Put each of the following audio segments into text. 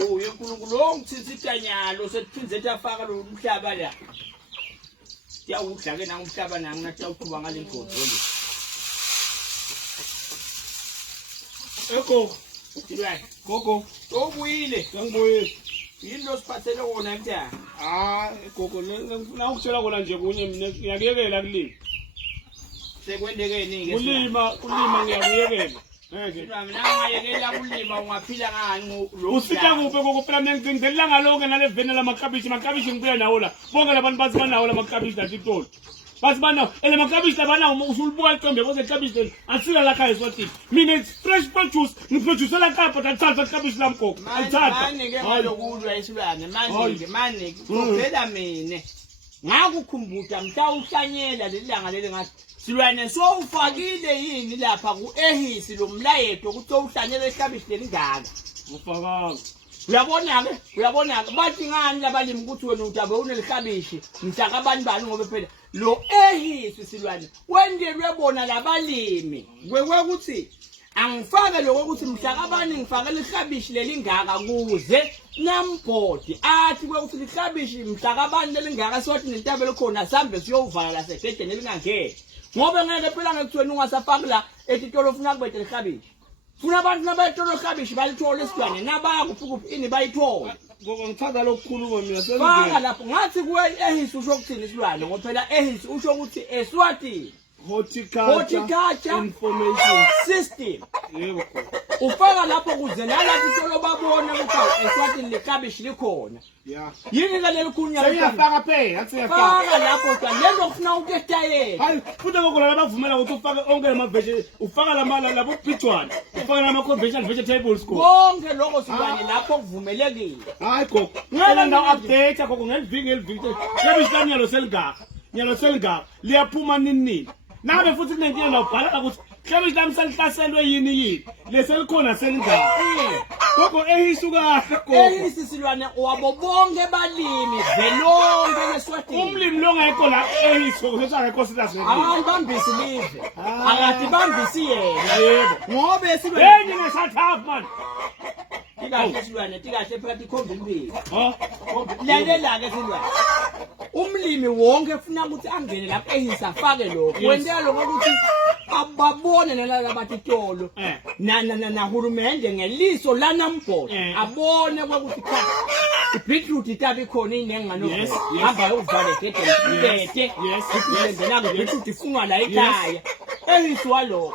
Oh, yenkulunkulu ngitsitsitanyalo setiphinze tafaka lo mhlaba la. Tiyawudla ke nangumhlaba nangu natiyawuqhuba ngale ngqondo. Eko, Silwane, gogo, ubuyile. ngiyangibuyela. Yini lo siphathele wona mtha? Gogo, ngifuna ukutshela kona nje kunye mina ngiyakuyekela kulima. Sekwendekeni ke. Kulima ngiyakuyekela. Silwane, mina ngayekela kulima ungaphila ngani lo. Usita kuphi gogo phela mina ngicela ngalonke nale vene lamakabishi ngibuya nawo la. Bonke labantu bathi banawo lamakabishi laTitolo. Bathi banawo ele makabishi labanawo usulubuka icembe bose kabishi asila la khaya eSwatini. Mina fresh produce ngiproduce la khaya but athatha kabishi lami gogo. Ayithatha. Manje ke ngalokudla isilwane manje kuphela mina. Ngakukhumbuza mhla uhlanyela lelanga leli ngathi Silwane sowufakile yini lapha kuehisi lo mlayeto ukuthi uhlanyela ehlabishi lelingaka. Ufakanga. Uyabona ke bathi ngani labalimi ukuthi wena utabe unelihlabishi mhlaka bani ngoba phela lo ehisi Silwane wendelwe bona labalimi kwekuthi angifake lokho ukuthi mhlaka bani ngifake lihlabishi lelingaka kuze nambhodi athi kwekuthi lihlabishi mhlaka bani lelingaka sothi nentabelo khona sambe siyovala la segedeni elingangeke ngoba ngeke phela ngekuthweni ungasafaki la eTitolo ufuna kubethe lihlabishi funa abantu nabayitolo lihlabishi balithola Silwane nabakuphi ini bayithola Gogo ngithanda lokukhuluma mina faka lapho ngathi kuwe ehisi usho ukuthini Silwane ngoba phela ehisi usho ukuthi eSwatini horticulture information system. Yebo. Ufaka lapho kuze nalathi Titolo babone ukuthi eSwatini lihlabishi likhona. Yeah. Yini ke lelikhulunywa Seyafaka phe, athi faka seyafaka. lapho cha lento ufuna uketayela. Hayi, futhi gogo labavumela ukuthi ufake onke amavegetable, ufaka labo pitchwana, ufaka nama conventional vegetables go. Konke lokho Silwane lapho kuvumelekile. Hayi gogo, ngeke na update gogo ngeliviki. Lebihlanyalo selingaka liyaphuma nini. Nabe futhi kunenkinga nawubhala ukuthi Klabishi lami selihlaselwe yini leselikhona selingaka. Gogo ehisi kahle gogo. Ehisi Silwane wabo bonke balimi velonke leSwatini. Umlimi lo ngekho la ehisi ukuthi angekho silazi. Bambisi live. Akathi bambisi yena. Yebo. Ngoba esilwane Yini shut up man. Tikahle Silwane tikahle phakathi khomba impilo. Lalela ke Silwane. Umlimi wonke ufuna ukuthi angene lapha ehisa afake lokho. Wendela lokho ukuthi ababone nalabo baTitolo. Na hurumende ngeliso lanambhodi. Abone ukuthi cha ibeetroot itabi khona inengano. Hamba uvala egedeni ibethe. Iphinde nalo beetroot ifunwa la ekhaya. Ehisi walokho.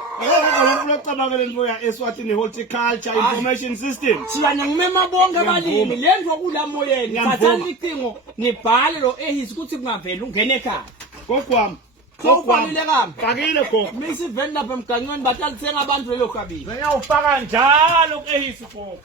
Locabangela nfoya eSwatini horticulture information system. Silwane ngimema bonke abalimi lento kulamoyeni thatha icingo nibhale lo ehisi ukuthi kungavela ungene ekhaya. Gokwami. Sokufanele kambe. Kakile gogo. Misi venda lapha emgangweni batalithenga abantu lelo khabili. Ngiyawufaka njalo ehisi gogo.